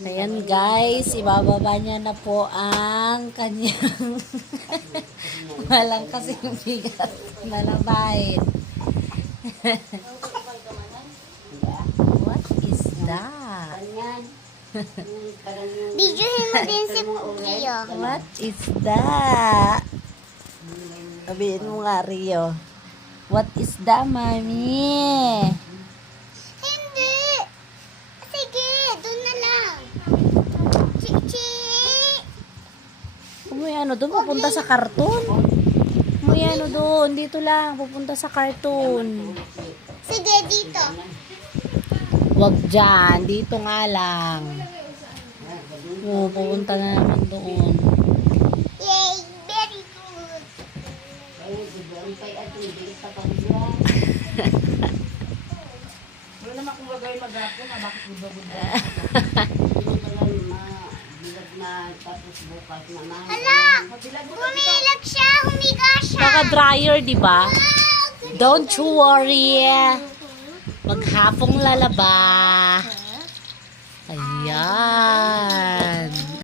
Ayan guys, ibababa niya na po ang kanyang walang kasing bigat na labahin. What is that? Videohin mo din si Rio. What is that? Sabihin mo nga, Rio. What is that, mami? Hindi. Sige, doon na lang. Chichi. Umuwi ano doon, pupunta sa cartoon. Umuwi ano doon, dito lang, pupunta sa cartoon. Sige, dito. Wag dyan, dito nga lang. Oo, pupunta na naman doon. Yay, very good. Wala naman kung bagay mag-apon, bakit buda-buda? Hala, humilag siya, humiga siya. Naka-dryer, di ba? Don't you worry. Maghapong lalaba. Ayan.